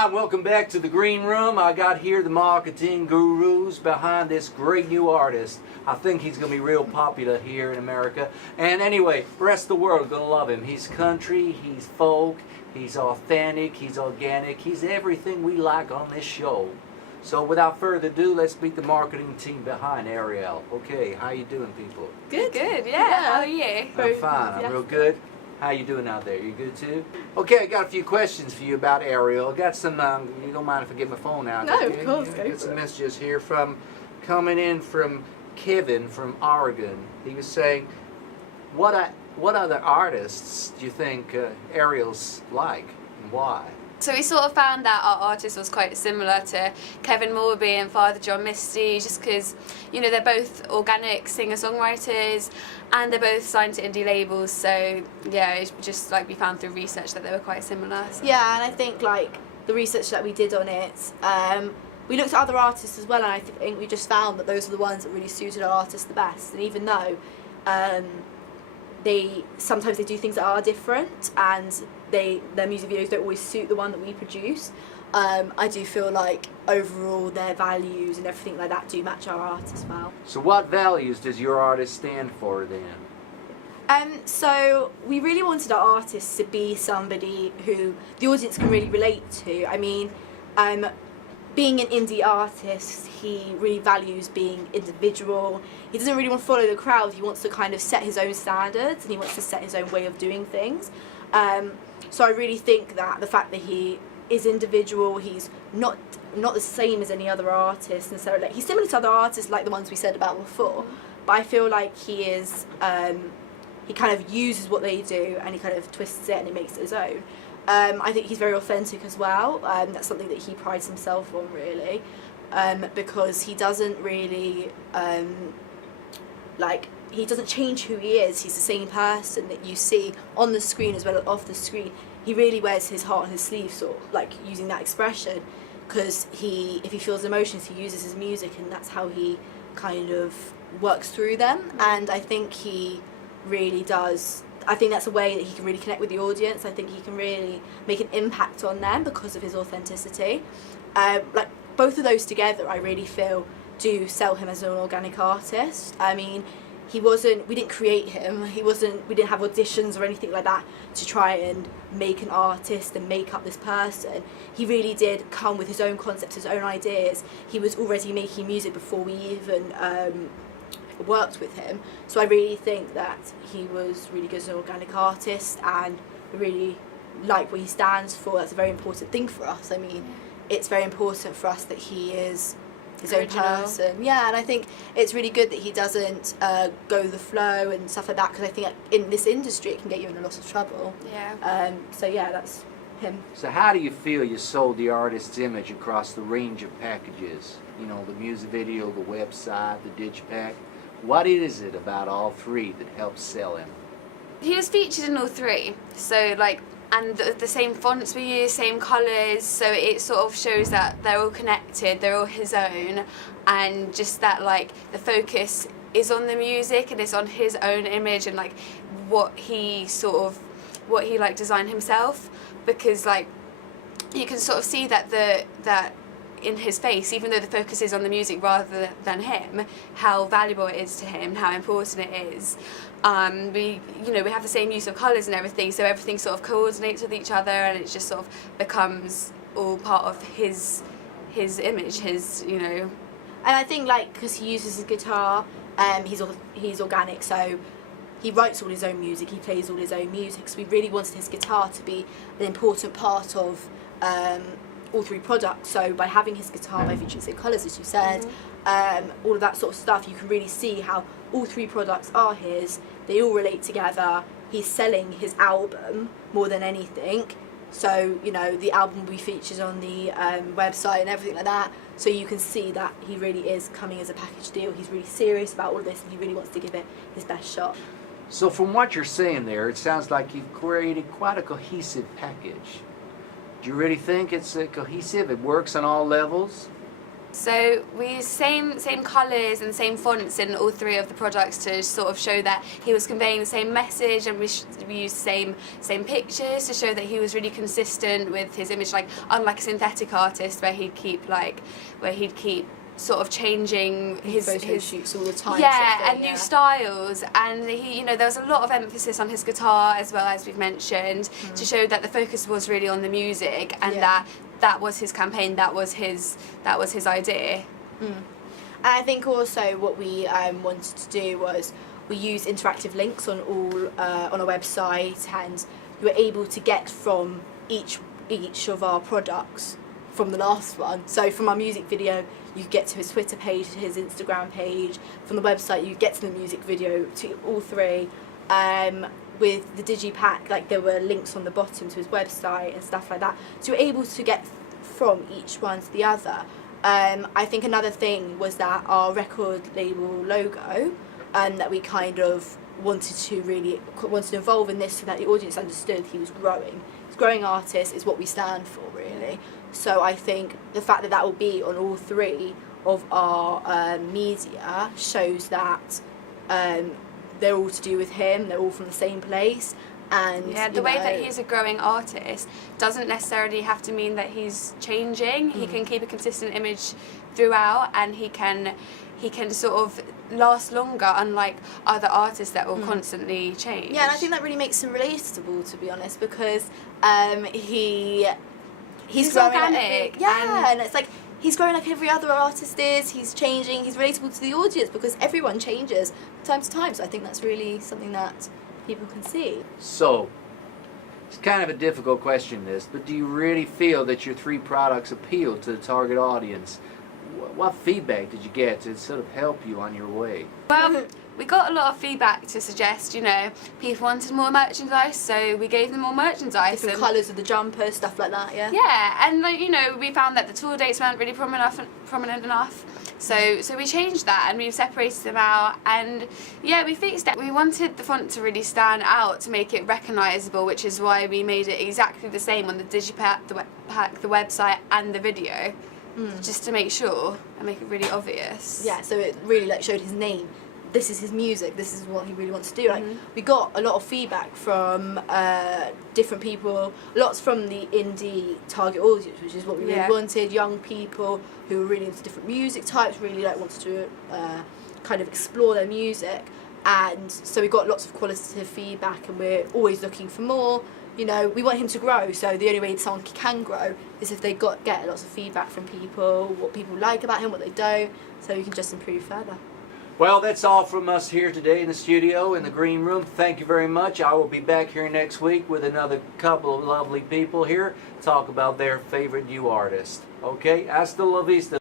Hi, welcome back to the Green Room. I got here the marketing gurus behind this great new artist. I think he's going to be real popular here in America. And anyway, the rest of the world is going to love him. He's country, he's folk, he's authentic, he's organic, he's everything we like on this show. So without further ado, let's meet the marketing team behind Ariel. Okay, how you doing, people? Good, yeah. How are you? I'm fine, I'm real good. How you doing out there? You good too? Okay, I got a few questions for you about Ariel. I got some, you don't mind if I get my phone out? No, okay? of course, Yeah, go got some messages here coming in from Kevin from Oregon. He was saying, what other artists do you think Ariel's like and why? So we sort of found that our artist was quite similar to Kevin Morby and Father John Misty, just because, you know, they're both organic singer-songwriters and they're both signed to indie labels, so yeah, it's just like we found through research that they were quite similar. So. Yeah, and I think like the research that we did on it, we looked at other artists as well, and I think we just found that those are the ones that really suited our artists the best. And even though sometimes they do things that are different and their music videos don't always suit the one that we produce, I do feel like overall their values and everything like that do match our art as well. So what values does your artist stand for then? So we really wanted our artist to be somebody who the audience can really relate to. I mean, being an indie artist, he really values being individual. He doesn't really want to follow the crowd. He wants to kind of set his own standards and he wants to set his own way of doing things. So I really think that the fact that he is individual, he's not the same as any other artist necessarily. He's similar to other artists like the ones we said about before, but I feel like he is, he kind of uses what they do and he kind of twists it and he makes it his own. I think he's very authentic as well. That's something that he prides himself on really, because he doesn't really he doesn't change who he is. He's the same person that you see on the screen as well as off the screen. He really wears his heart on his sleeve, sort of like using that expression, because if he feels emotions, he uses his music, and that's how he kind of works through them. And I think he really does. I think that's a way that he can really connect with the audience. I think he can really make an impact on them because of his authenticity. Like both of those together, I really feel do sell him as an organic artist. I mean, we didn't create him. We didn't have auditions or anything like that to try and make an artist and make up this person. He really did come with his own concepts, his own ideas. He was already making music before we even worked with him. So I really think that he was really good as an organic artist, and we really like what he stands for. That's a very important thing for us. I mean, it's very important for us that he is his own person. Yeah, and I think it's really good that he doesn't go the flow and stuff like that, because I think in this industry it can get you in a lot of trouble. Yeah. So yeah, that's him. So how do you feel you sold the artist's image across the range of packages? You know, the music video, the website, the digipack. What is it about all three that helps sell him? He was featured in all three, so like, and the same fonts we use, same colours, so it sort of shows that they're all connected, they're all his own, and just that like the focus is on the music and it's on his own image and like what he like designed himself, because like you can sort of see that in his face, even though the focus is on the music rather than him, how valuable it is to him, how important it is. We have the same use of colours and everything, so everything sort of coordinates with each other, and it just sort of becomes all part of his image, And I think like because he uses his guitar, he's organic, so he writes all his own music, he plays all his own music. So we really wanted his guitar to be an important part of all three products. So by having his guitar, by featuring same colours as you said, all of that sort of stuff, you can really see how all three products are his. They all relate together. He's selling his album more than anything. So, you know, the album will be featured on the website and everything like that. So you can see that he really is coming as a package deal. He's really serious about all of this and he really wants to give it his best shot. So from what you're saying there, it sounds like you've created quite a cohesive package. Do you really think it's cohesive? It works on all levels? So we used same colours and same fonts in all three of the products to sort of show that he was conveying the same message, and we used same pictures to show that he was really consistent with his image, like unlike a synthetic artist where he'd keep sort of changing his shoots all the time. Yeah, and new styles, and he, you know, there was a lot of emphasis on his guitar as well, as we've mentioned, to show that the focus was really on the music, and that was his campaign, that was his idea. And I think also what we wanted to do was we used interactive links on our website, and you were able to get from each of our products from the last one. So from our music video, you get to his Twitter page, to his Instagram page. From the website, you get to the music video, to all three. With the digipack, like there were links on the bottom to his website and stuff like that. So you're able to get from each one to the other. I think another thing was that our record label logo, that we kind of wanted to involve in this so that the audience understood he was growing. He's a growing artist is what we stand for, really. So I think the fact that will be on all three of our media shows that they're all to do with him, they're all from the same place. And yeah, the way that he's a growing artist doesn't necessarily have to mean that he's changing. He can keep a consistent image throughout, and he can sort of last longer, unlike other artists that will constantly change. Yeah, and I think that really makes him relatable, to be honest, because he's growing organic. And it's like he's growing like every other artist is. He's changing. He's relatable to the audience because everyone changes from time to time. So I think that's really something that people can see. So, it's kind of a difficult question, this, but do you really feel that your three products appeal to the target audience? What feedback did you get to sort of help you on your way? Well, we got a lot of feedback to suggest, you know, people wanted more merchandise, so we gave them more merchandise. Different colours of the jumpers, stuff like that, yeah? Yeah, and like, you know, we found that the tour dates weren't really prominent enough. So we changed that, and we've separated them out, and yeah, we fixed it. We wanted the font to really stand out, to make it recognisable, which is why we made it exactly the same on the digipack, the website and the video, just to make sure and make it really obvious. Yeah, so it really like showed his name. This is his music, this is what he really wants to do. Like we got a lot of feedback from different people, lots from the indie target audience, which is what we really wanted, young people who were really into different music types, really like wanted to kind of explore their music, and so we got lots of qualitative feedback, and we're always looking for more. You know, we want him to grow, so the only way someone can grow is if they get lots of feedback from people, what people like about him, what they don't, so we can just improve further. Well, that's all from us here today in the studio, in the green room. Thank you very much. I will be back here next week with another couple of lovely people here to talk about their favorite new artist. Okay, hasta la vista.